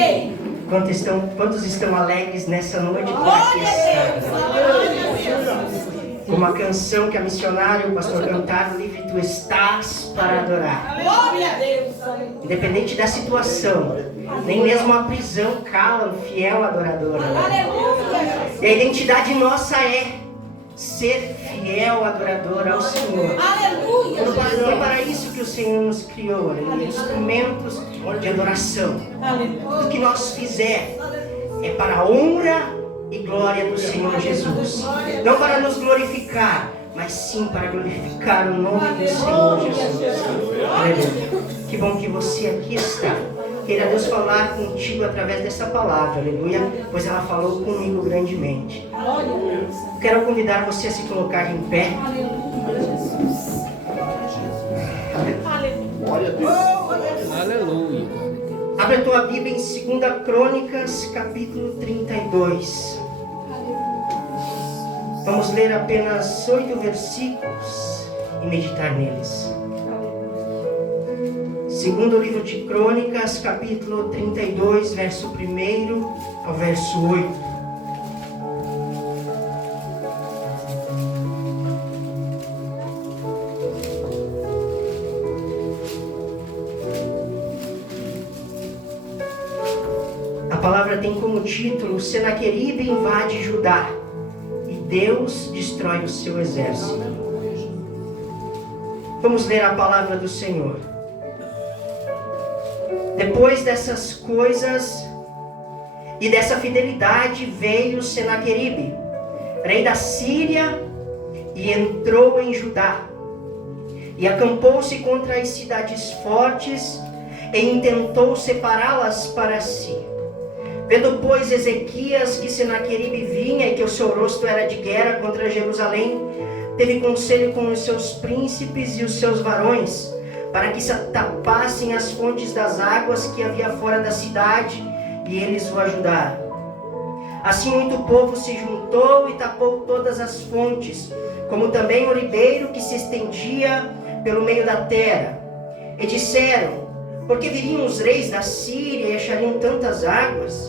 Amém. Quantos estão alegres nessa noite por aqui estar? Uma canção que a missionária e o pastor cantaram, livre tu estás para adorar. Glória a Deus. Independente da situação, nem mesmo a prisão cala um fiel adorador. Aleluia. E a identidade nossa é ser fiel adorador ao Senhor. Aleluia. Foi para isso que o Senhor nos criou, instrumentos de adoração. Aleluia. O que nós fizermos é para a honra e glória do Senhor Jesus. Não para nos glorificar, mas sim para glorificar o nome do Senhor Jesus. Aleluia. Que bom que você aqui está. Queira Deus falar contigo através dessa palavra, aleluia, pois ela falou comigo grandemente. Quero convidar você a se colocar em pé. Glória a Deus. Aleluia. Abre a tua Bíblia em 2 Crônicas, capítulo 32. Vamos ler apenas 8 versículos e meditar neles. Segundo livro de Crônicas, capítulo 32, verso 1 ao verso 8. A palavra tem como título: Senaqueribe invade Judá e Deus destrói o seu exército. Vamos ler a palavra do Senhor. Depois dessas coisas e dessa fidelidade veio Senaqueribe, rei da Síria, e entrou em Judá, e acampou-se contra as cidades fortes, e intentou separá-las para si. Vendo, pois, Ezequias que Senaqueribe vinha e que o seu rosto era de guerra contra Jerusalém, teve conselho com os seus príncipes e os seus varões, para que se tapassem as fontes das águas que havia fora da cidade, e eles o ajudaram. Assim muito povo se juntou e tapou todas as fontes, como também o ribeiro que se estendia pelo meio da terra. E disseram: por que viriam os reis da Síria e achariam tantas águas?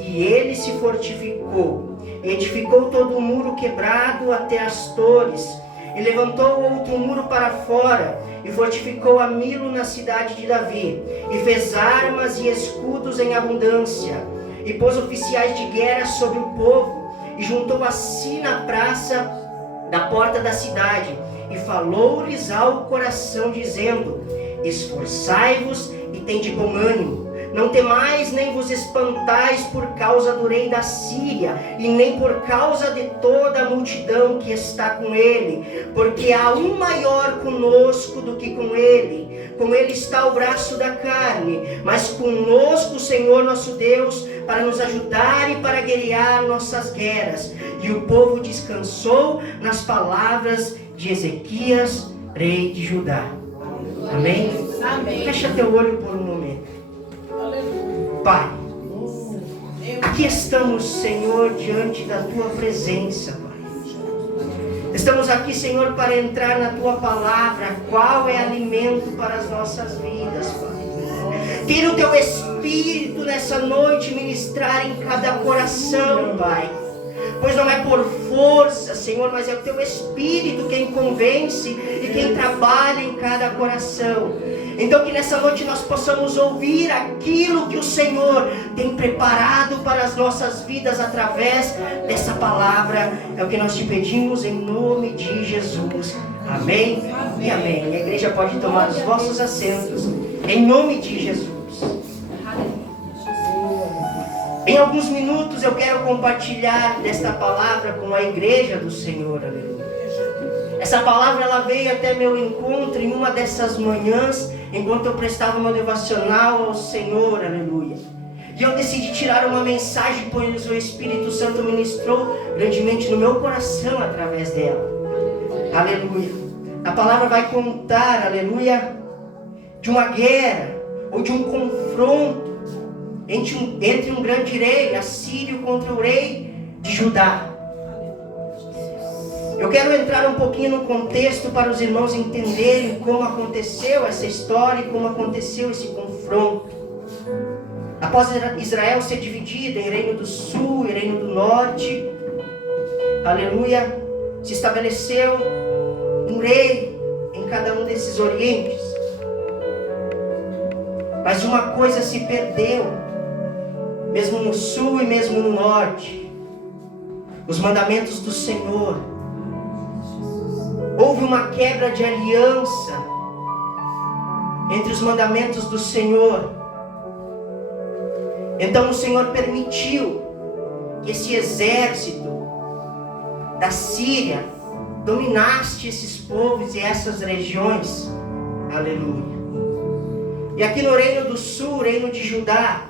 E ele se fortificou, edificou todo o muro quebrado até as torres, e levantou outro muro para fora, e fortificou a Milo na cidade de Davi, e fez armas e escudos em abundância, e pôs oficiais de guerra sobre o povo, e juntou a si na praça da porta da cidade, e falou-lhes ao coração, dizendo: esforçai-vos e tende bom ânimo, não temais nem vos espantais por causa do rei da Síria, e nem por causa de toda a multidão que está com ele, porque há um maior conosco do que com ele. Com ele está o braço da carne, mas conosco o Senhor nosso Deus, para nos ajudar e para guerrear nossas guerras. E o povo descansou nas palavras de Ezequias, rei de Judá. Amém? Amém. Fecha teu olho por um momento. Pai, aqui estamos, Senhor, diante da Tua presença, Pai. Estamos aqui, Senhor, para entrar na Tua palavra, qual é alimento para as nossas vidas, Pai. Queira o Teu Espírito nessa noite ministrar em cada coração, Pai. Pois não é por força, Senhor, mas é o Teu Espírito quem convence e quem trabalha em cada coração. Então que nessa noite nós possamos ouvir aquilo que o Senhor tem preparado para as nossas vidas através dessa palavra. É o que nós te pedimos em nome de Jesus. Amém e amém. A igreja pode tomar os vossos assentos em nome de Jesus. Em alguns minutos eu quero compartilhar desta palavra com a igreja do Senhor. Aleluia. Essa palavra ela veio até meu encontro em uma dessas manhãs, enquanto eu prestava meu devocional ao Senhor. Aleluia. E eu decidi tirar uma mensagem, pois o Espírito Santo ministrou grandemente no meu coração através dela. Aleluia. A palavra vai contar, aleluia, de uma guerra ou de um confronto entre um grande rei, assírio, contra o rei de Judá. Eu quero entrar um pouquinho no contexto para os irmãos entenderem como aconteceu essa história e como aconteceu esse confronto. Após Israel ser dividido em reino do sul e reino do norte, aleluia, se estabeleceu um rei em cada um desses orientes. Mas uma coisa se perdeu, mesmo no sul e mesmo no norte: os mandamentos do Senhor. Houve uma quebra de aliança entre os mandamentos do Senhor. Então o Senhor permitiu que esse exército da Síria dominasse esses povos e essas regiões. Aleluia. E aqui no reino do sul, reino de Judá,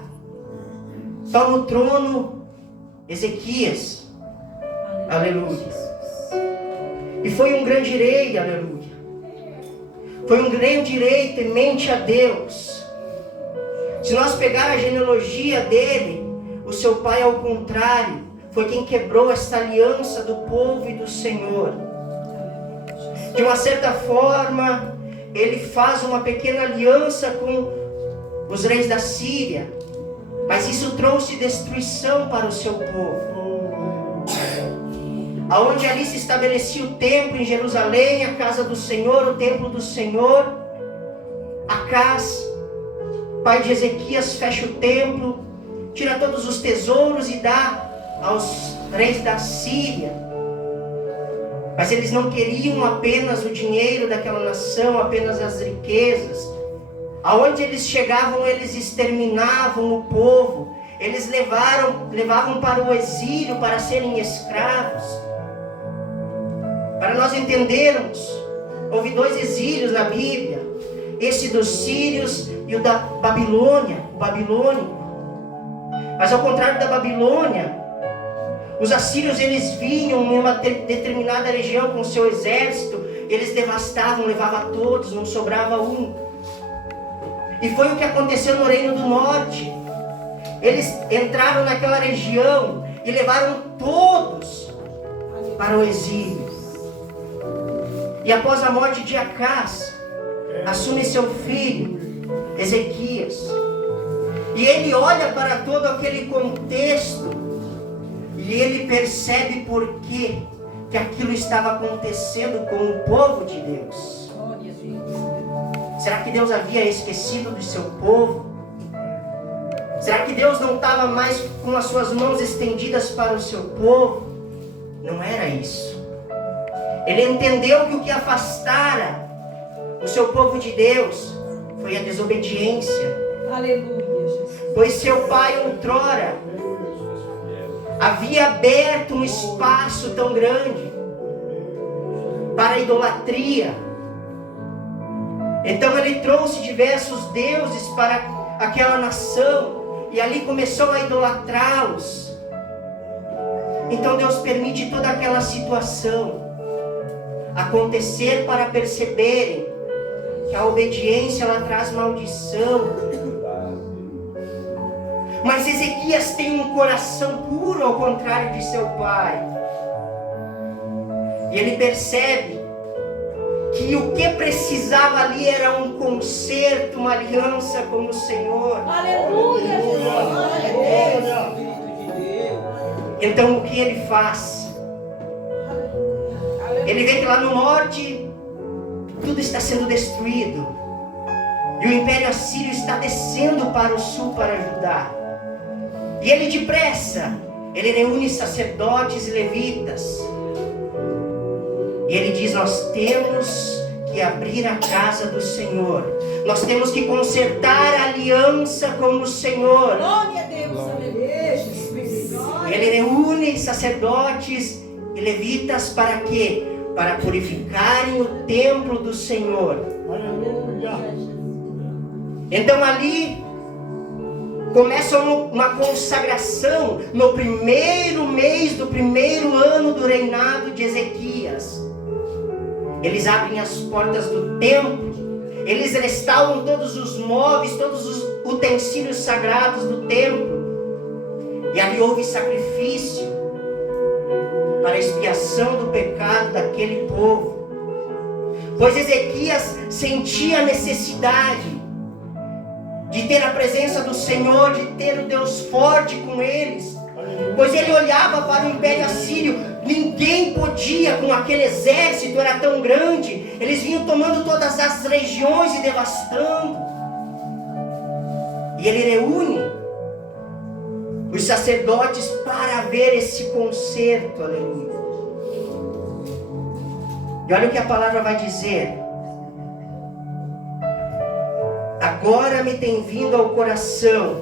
está no trono Ezequias. Aleluia. E foi um grande rei, aleluia. Foi um grande rei temente a Deus. Se nós pegar a genealogia dele, o seu pai, ao contrário, foi quem quebrou esta aliança do povo e do Senhor. De uma certa forma, ele faz uma pequena aliança com os reis da Síria, mas isso trouxe destruição para o seu povo. Aonde ali se estabelecia o templo em Jerusalém, a casa do Senhor, o templo do Senhor, Acás, pai de Ezequias, fecha o templo, tira todos os tesouros e dá aos reis da Síria. Mas eles não queriam apenas o dinheiro daquela nação, apenas as riquezas. Aonde eles chegavam, eles exterminavam o povo. Eles levavam para o exílio para serem escravos. Para nós entendermos, houve 2 exílios na Bíblia: esse dos sírios e o da Babilônia, o babilônico. Mas ao contrário da Babilônia, os assírios, eles vinham em uma determinada região com o seu exército, eles devastavam, levavam todos, não sobrava um. E foi o que aconteceu no reino do norte. Eles entraram naquela região e levaram todos para o exílio. E após a morte de Acás, assume seu filho, Ezequias. E ele olha para todo aquele contexto e ele percebe por que aquilo estava acontecendo com o povo de Deus. Será que Deus havia esquecido do seu povo? Será que Deus não estava mais com as suas mãos estendidas para o seu povo? Não era isso. Ele entendeu que o que afastara o seu povo de Deus foi a desobediência. Aleluia, Jesus. Pois seu pai outrora havia aberto um espaço tão grande para a idolatria. Então ele trouxe diversos deuses para aquela nação e ali começou a idolatrá-los. Então Deus permite toda aquela situação acontecer para perceberem que a obediência, ela traz maldição. Mas Ezequias tem um coração puro, ao contrário de seu pai. E ele percebe que o que precisava ali era um conserto, uma aliança com o Senhor. Aleluia, Jesus. Então o que ele faz? Ele vê que lá no norte tudo está sendo destruído. E o Império Assírio está descendo para o sul para ajudar. E ele depressa, ele reúne sacerdotes e levitas. E ele diz: nós temos que abrir a casa do Senhor. Nós temos que consertar a aliança com o Senhor. Glória a Deus, aleluia, Jesus. Ele reúne sacerdotes e levitas para quê? Para purificarem o templo do Senhor. Então ali começa uma consagração no primeiro mês do primeiro ano do reinado de Ezequias. Eles abrem as portas do templo, eles restauram todos os móveis, todos os utensílios sagrados do templo. E ali houve sacrifício para a expiação do pecado daquele povo. Pois Ezequias sentia a necessidade de ter a presença do Senhor, de ter o Deus forte com eles. Pois ele olhava para o Império Assírio, ninguém podia com aquele exército, era tão grande. Eles vinham tomando todas as regiões e devastando. E ele reúne os sacerdotes para ver esse concerto, aleluia. E olha o que a palavra vai dizer. Agora me tem vindo ao coração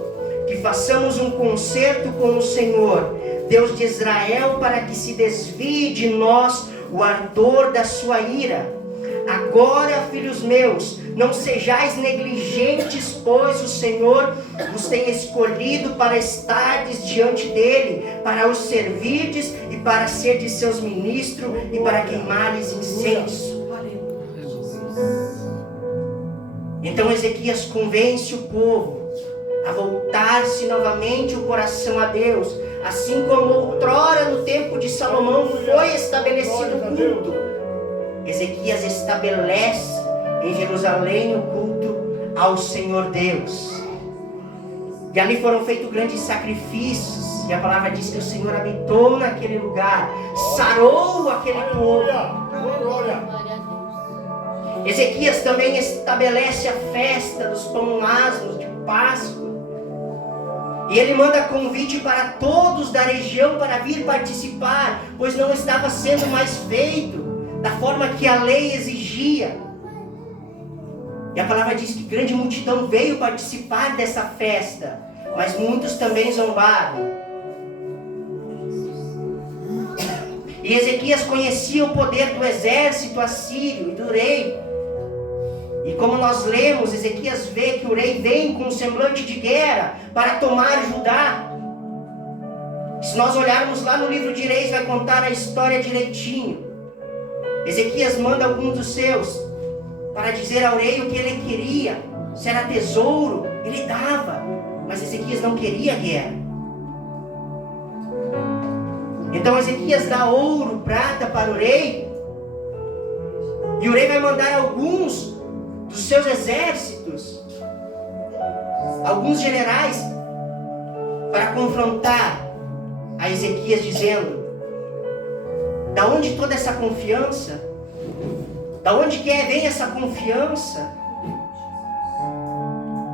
que façamos um concerto com o Senhor, Deus de Israel, para que se desvie de nós o ardor da sua ira. Agora, filhos meus, não sejais negligentes, pois o Senhor vos tem escolhido para estardes diante dele, para os servirdes e para serdes seus ministros e para queimares incenso. Então Ezequias convence o povo a voltar-se novamente o coração a Deus, assim como outrora no tempo de Salomão foi estabelecido o culto. Ezequias estabelece em Jerusalém o culto ao Senhor Deus. E ali foram feitos grandes sacrifícios, e a palavra diz que o Senhor habitou naquele lugar, sarou aquele povo. Ezequias também estabelece a festa dos pão asmos de Páscoa. E ele manda convite para todos da região para vir participar, pois não estava sendo mais feito da forma que a lei exigia. E a palavra diz que grande multidão veio participar dessa festa, mas muitos também zombaram. E Ezequias conhecia o poder do exército assírio e do rei. E como nós lemos, Ezequias vê que o rei vem com um semblante de guerra para tomar Judá. Se nós olharmos lá no livro de Reis, vai contar a história direitinho. Ezequias manda alguns dos seus para dizer ao rei o que ele queria. Se era tesouro, ele dava. Mas Ezequias não queria guerra. Então Ezequias dá ouro, prata para o rei. E o rei vai mandar alguns dos seus exércitos, alguns generais, para confrontar a Ezequias, dizendo: da onde toda essa confiança? Da onde vem essa confiança?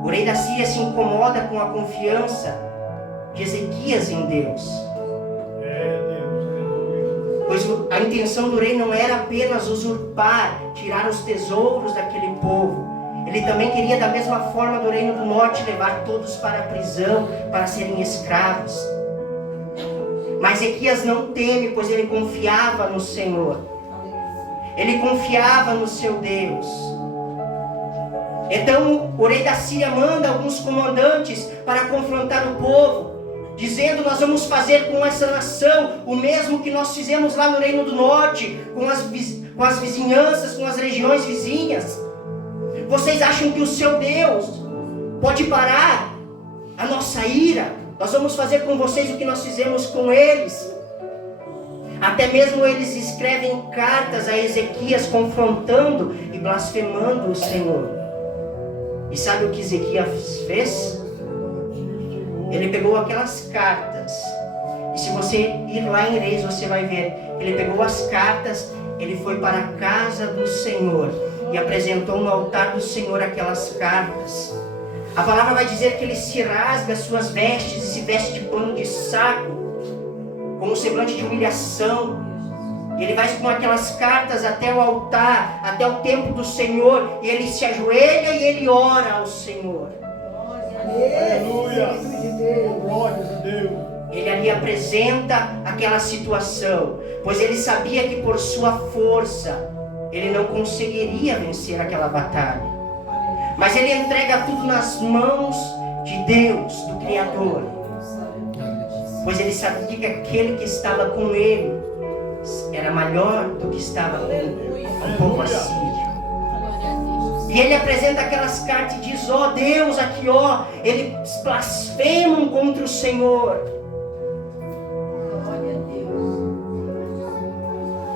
O rei da Síria se incomoda com a confiança de Ezequias em Deus. Pois a intenção do rei não era apenas usurpar, tirar os tesouros daquele povo. Ele também queria, da mesma forma do reino do norte, levar todos para a prisão, para serem escravos. Mas Ezequias não teme, pois ele confiava no Senhor. Ele confiava no seu Deus. Então o rei da Síria manda alguns comandantes para confrontar o povo, dizendo: nós vamos fazer com essa nação o mesmo que nós fizemos lá no Reino do Norte, com as vizinhanças, com as regiões vizinhas. Vocês acham que o seu Deus pode parar a nossa ira? Nós vamos fazer com vocês o que nós fizemos com eles. Até mesmo eles escrevem cartas a Ezequias confrontando e blasfemando o Senhor. E sabe o que Ezequias fez? Ele pegou aquelas cartas, e se você ir lá em Reis, você vai ver, ele pegou as cartas, ele foi para a casa do Senhor, e apresentou no altar do Senhor aquelas cartas. A palavra vai dizer que ele se rasga as suas vestes, e se veste de pano de saco, com um semblante de humilhação, e ele vai com aquelas cartas até o altar, até o templo do Senhor, e ele se ajoelha e ele ora ao Senhor. Aleluia! Glória a Deus! Ele ali apresenta aquela situação, pois ele sabia que por sua força ele não conseguiria vencer aquela batalha. Mas ele entrega tudo nas mãos de Deus, do Criador, pois ele sabia que aquele que estava com ele era maior do que estava com o povo assírio. E ele apresenta aquelas cartas e diz: ó Deus, aqui ó, eles blasfemam contra o Senhor.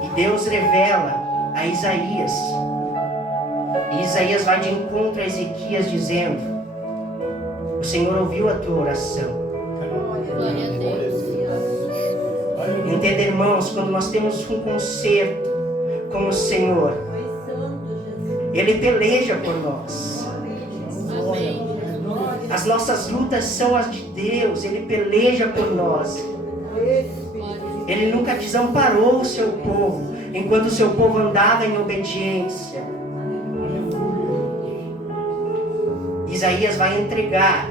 E Deus revela a Isaías. E Isaías vai de encontro a Ezequias dizendo: O Senhor ouviu a tua oração. Glória a Deus. Entenda, irmãos, quando nós temos um concerto com o Senhor, Ele peleja por nós. Amém. As nossas lutas são as de Deus. Ele peleja por nós. Ele nunca desamparou o seu povo, enquanto o seu povo andava em obediência. Isaías vai entregar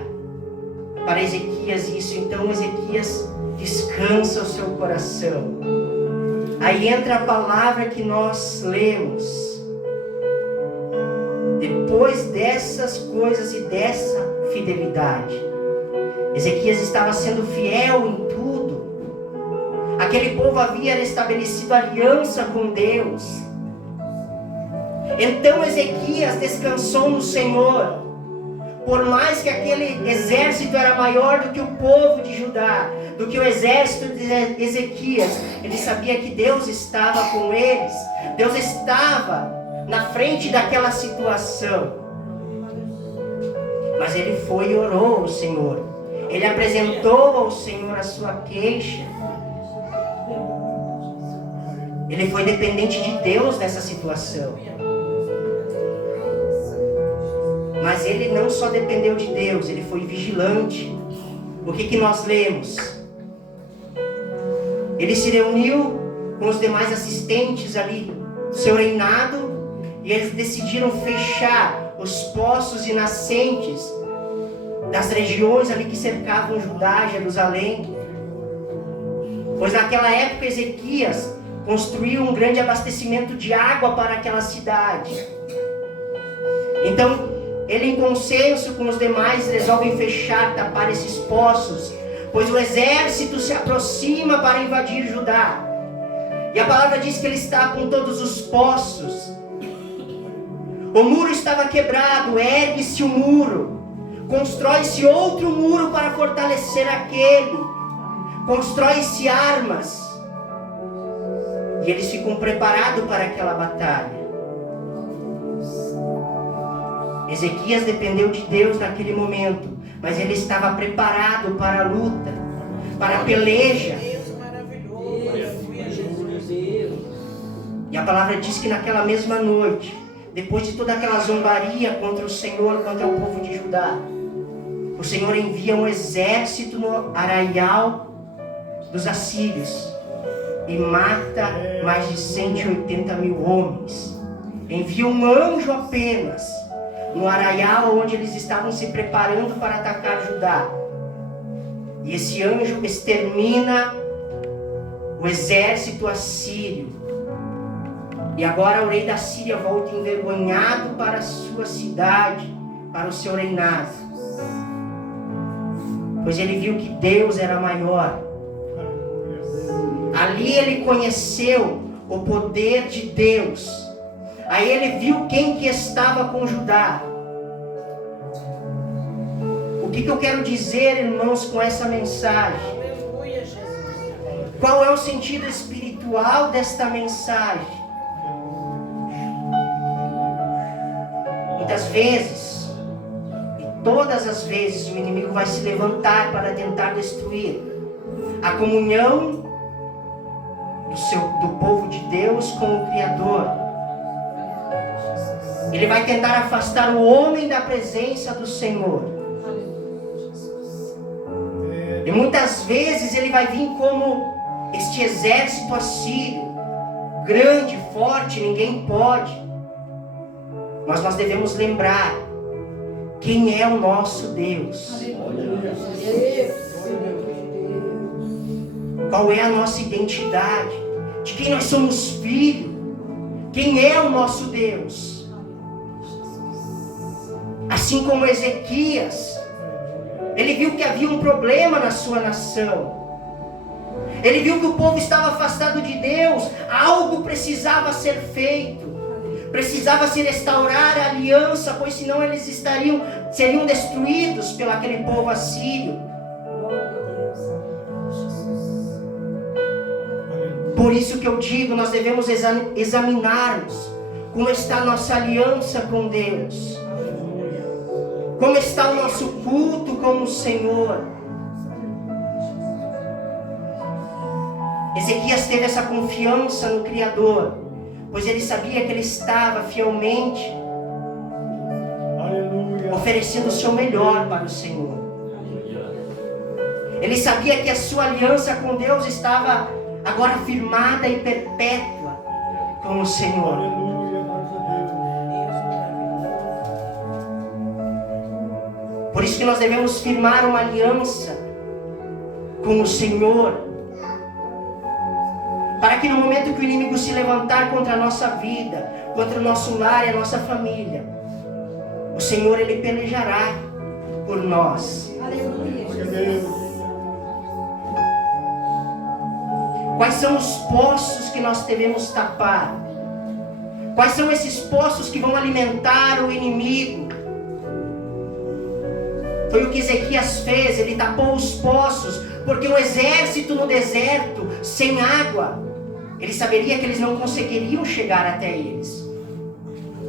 para Ezequias isso. Então Ezequias descansa o seu coração. Aí entra a palavra que nós lemos. Depois dessas coisas e dessa fidelidade, Ezequias estava sendo fiel em tudo. Aquele povo havia estabelecido aliança com Deus. Então Ezequias descansou no Senhor. Por mais que aquele exército era maior do que o povo de Judá, do que o exército de Ezequias, ele sabia que Deus estava com eles. Deus estava na frente daquela situação. Mas ele foi e orou ao Senhor. Ele apresentou ao Senhor a sua queixa. Ele foi dependente de Deus nessa situação. Mas ele não só dependeu de Deus, ele foi vigilante. O que nós lemos? Ele se reuniu com os demais assistentes ali do seu reinado e eles decidiram fechar os poços e nascentes das regiões ali que cercavam Judá, Jerusalém. Pois naquela época Ezequias construiu um grande abastecimento de água para aquela cidade. Então, ele em consenso com os demais resolvem fechar, tapar esses poços, pois o exército se aproxima para invadir Judá. E a palavra diz que ele está com todos os poços. O muro estava quebrado, ergue-se o muro, constrói-se outro muro para fortalecer aquele, constrói-se armas, e eles ficam preparados para aquela batalha. Ezequias dependeu de Deus naquele momento, mas ele estava preparado para a luta, para a peleja. E a palavra diz que naquela mesma noite, depois de toda aquela zombaria contra o Senhor, contra o povo de Judá, o Senhor envia um exército no arraial dos assírios e mata mais de 180 mil homens. Envia um anjo apenas no arraial onde eles estavam se preparando para atacar Judá. E esse anjo extermina o exército assírio. E agora o rei da Síria volta envergonhado para a sua cidade, para o seu reinado. Pois ele viu que Deus era maior. Ali ele conheceu o poder de Deus. Aí ele viu quem que estava com Judá. O que eu quero dizer, irmãos, com essa mensagem? Qual é o sentido espiritual desta mensagem? Muitas vezes, e todas as vezes, o inimigo vai se levantar para tentar destruir a comunhão do povo de Deus com o Criador. Ele vai tentar afastar o homem da presença do Senhor. E muitas vezes ele vai vir como este exército assírio, grande, forte, ninguém pode. Mas nós devemos lembrar quem é o nosso Deus. Qual é a nossa identidade? De quem nós somos filhos? Quem é o nosso Deus? Assim como Ezequias, ele viu que havia um problema na sua nação. Ele viu que o povo estava afastado de Deus. Algo precisava ser feito. Precisava se restaurar a aliança, pois senão eles seriam destruídos pelo aquele povo assírio. Por isso que eu digo, nós devemos examinarmos como está a nossa aliança com Deus. Como está o nosso culto com o Senhor? Ezequias teve essa confiança no Criador, pois ele sabia que ele estava fielmente oferecendo o seu melhor para o Senhor. Ele sabia que a sua aliança com Deus estava agora firmada e perpétua com o Senhor. Por isso que nós devemos firmar uma aliança com o Senhor, para que no momento que o inimigo se levantar contra a nossa vida, contra o nosso lar e a nossa família, o Senhor, Ele pelejará por nós. Quais são os poços que nós devemos tapar? Quais são esses poços que vão alimentar o inimigo? Foi o que Ezequias fez, ele tapou os poços, porque um exército no deserto, sem água, ele saberia que eles não conseguiriam chegar até eles.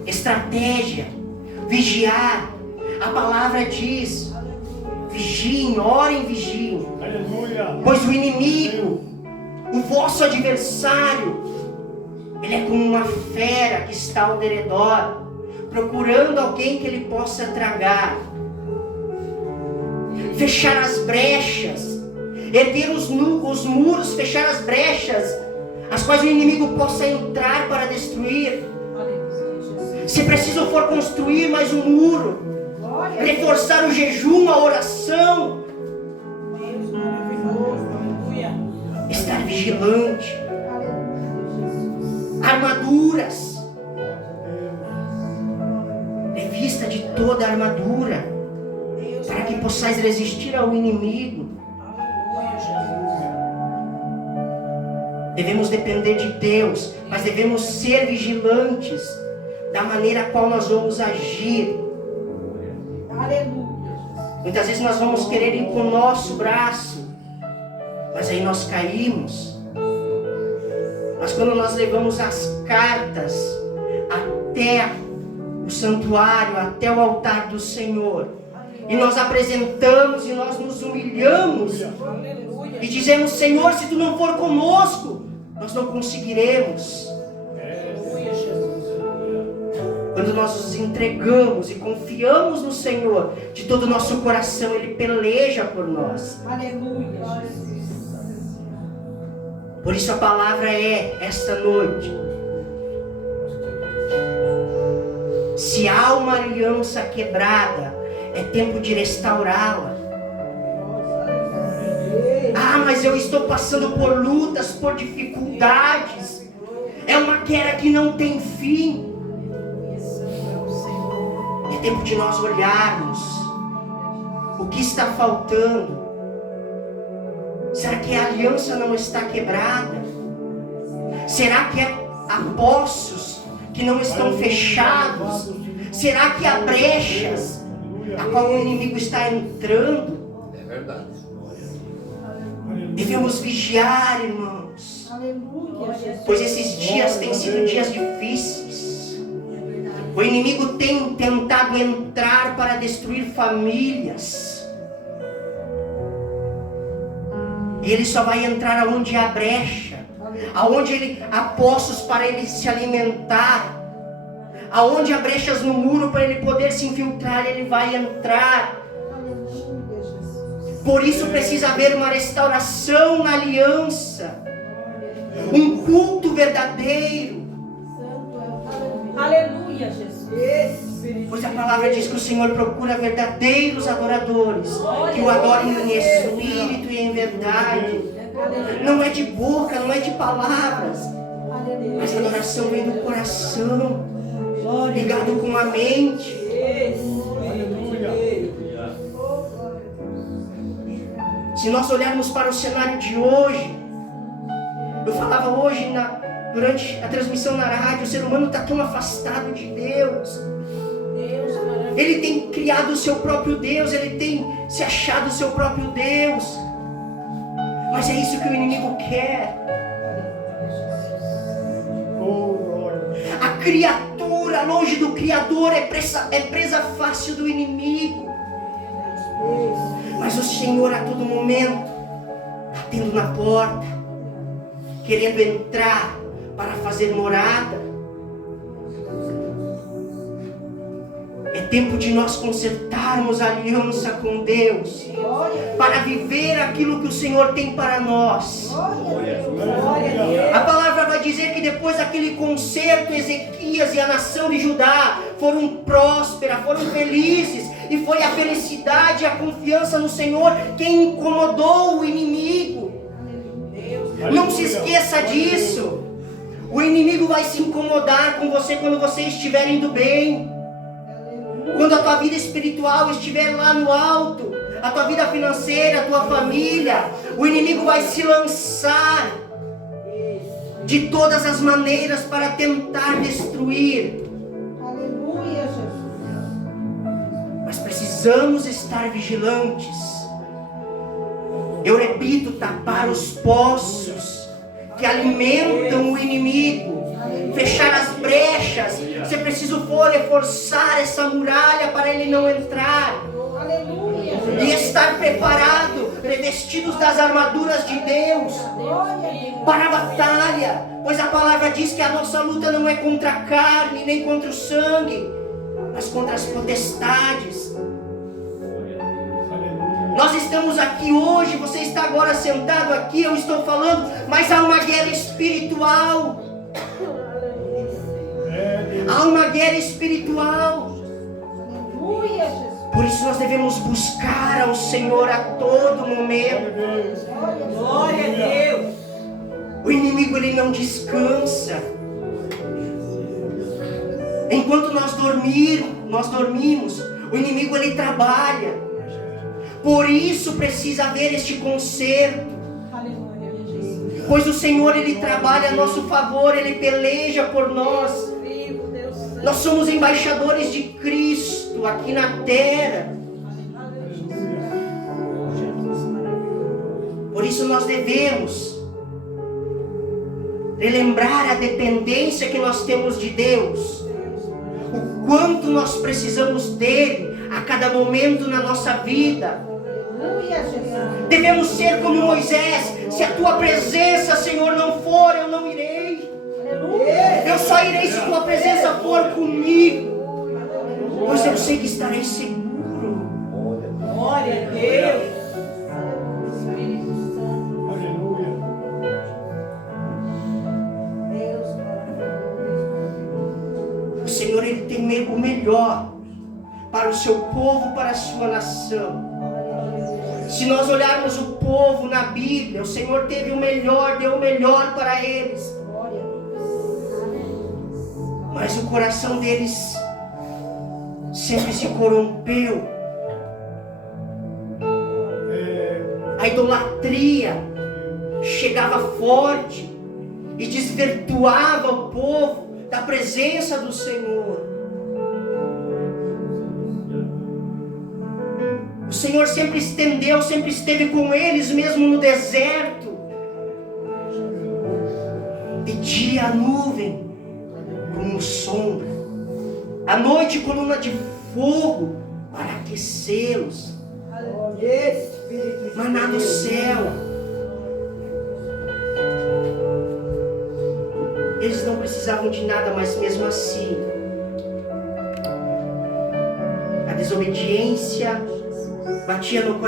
Estratégia, vigiar. A palavra diz: vigiem, orem, vigiem. Pois o inimigo, o vosso adversário, ele é como uma fera que está ao derredor, procurando alguém que ele possa tragar. Fechar as brechas, erguer os muros, fechar as brechas, as quais o inimigo possa entrar para destruir. Se preciso for construir mais um muro, reforçar o jejum, a oração, estar vigilante, armaduras, revista de toda a armadura, para que possais resistir ao inimigo. Devemos depender de Deus, mas devemos ser vigilantes da maneira qual nós vamos agir. Muitas vezes nós vamos querer ir com o nosso braço, mas aí nós caímos. Mas quando nós levamos as cartas até o santuário, até o altar do Senhor, e nós apresentamos e nós nos humilhamos e dizemos: Senhor, se Tu não for conosco, nós não conseguiremos. Quando nós nos entregamos e confiamos no Senhor de todo o nosso coração, Ele peleja por nós. Por isso a palavra é, esta noite: se há uma aliança quebrada, é tempo de restaurá-la. Ah, mas eu estou passando por lutas, por dificuldades. É uma guerra que não tem fim. É tempo de nós olharmos o que está faltando. Será que a aliança não está quebrada? Será que há poços que não estão fechados? Será que há brechas a qual o inimigo está entrando? É verdade. Devemos vigiar, irmãos, pois esses dias têm sido dias difíceis. O inimigo tem tentado entrar para destruir famílias, e ele só vai entrar aonde há brecha, aonde há poços para ele se alimentar, aonde há brechas no muro para ele poder se infiltrar, ele vai entrar. Por isso precisa haver uma restauração na aliança, um culto verdadeiro. Aleluia, Jesus. Pois a palavra diz que o Senhor procura verdadeiros adoradores, que o adorem em espírito e em verdade. Não é de boca, não é de palavras, mas a adoração vem do coração, ligado com a mente. Se nós olharmos para o cenário de hoje, eu falava hoje durante a transmissão na rádio, o ser humano está tão afastado de Deus. Ele tem criado o seu próprio Deus, ele tem se achado o seu próprio Deus. Mas é isso que o inimigo quer. A criatura para longe do Criador é presa fácil do inimigo. Mas o Senhor a todo momento, batendo na porta, querendo entrar para fazer morada. É tempo de nós consertarmos a aliança com Deus, para viver aquilo que o Senhor tem para nós. A palavra vai dizer que depois daquele concerto, Ezequias e a nação de Judá foram prósperas, foram felizes, e foi a felicidade e a confiança no Senhor quem incomodou o inimigo. Não se esqueça disso. O inimigo vai se incomodar com você quando você estiver indo bem, quando a tua vida espiritual estiver lá no alto, a tua vida financeira, a tua família. O inimigo vai se lançar de todas as maneiras para tentar destruir. Aleluia, Jesus. Mas precisamos estar vigilantes. Eu repito, tapar os poços que alimentam o inimigo, fechar as brechas. Você precisa reforçar essa muralha para ele não entrar. Aleluia. E estar preparado, revestidos das armaduras de Deus para a batalha, pois a palavra diz que a nossa luta não é contra a carne, nem contra o sangue, mas contra as potestades. Nós estamos aqui hoje, você está agora sentado aqui, eu estou falando, mas há uma guerra espiritual. Há uma guerra espiritual. Aleluia, Jesus. Por isso nós devemos buscar ao Senhor a todo momento. Glória a Deus. O inimigo ele não descansa. Enquanto nós dormimos, o inimigo ele trabalha. Por isso precisa haver este conserto. Aleluia, Jesus. Pois o Senhor ele trabalha a nosso favor, ele peleja por nós. Vivo, Deus Santo. Nós somos embaixadores de Cristo aqui na terra. Por isso nós devemos relembrar a dependência que nós temos de Deus, o quanto nós precisamos dele a cada momento na nossa vida. Aleluia, Jesus. Devemos ser como Moisés: se a tua presença, Senhor, não for, eu não irei. Aleluia. Eu só irei se tua presença for comigo, pois eu sei que estarei seguro. Glória a Deus. Espírito Santo. Aleluia. Deus maravilhoso. O Senhor ele tem o melhor para o seu povo, para a sua nação. Se nós olharmos o povo na Bíblia, o Senhor teve o melhor, deu o melhor para eles. Glória a Deus. Mas o coração deles sempre se corrompeu. A idolatria chegava forte e desvirtuava o povo da presença do Senhor. O Senhor sempre estendeu, sempre esteve com eles mesmo no deserto. De dia a nuvem como sombra, à noite coluna de fogo para aquecê-los. Maná do céu. Eles não precisavam de nada, mas mesmo assim a desobediência batia no coração.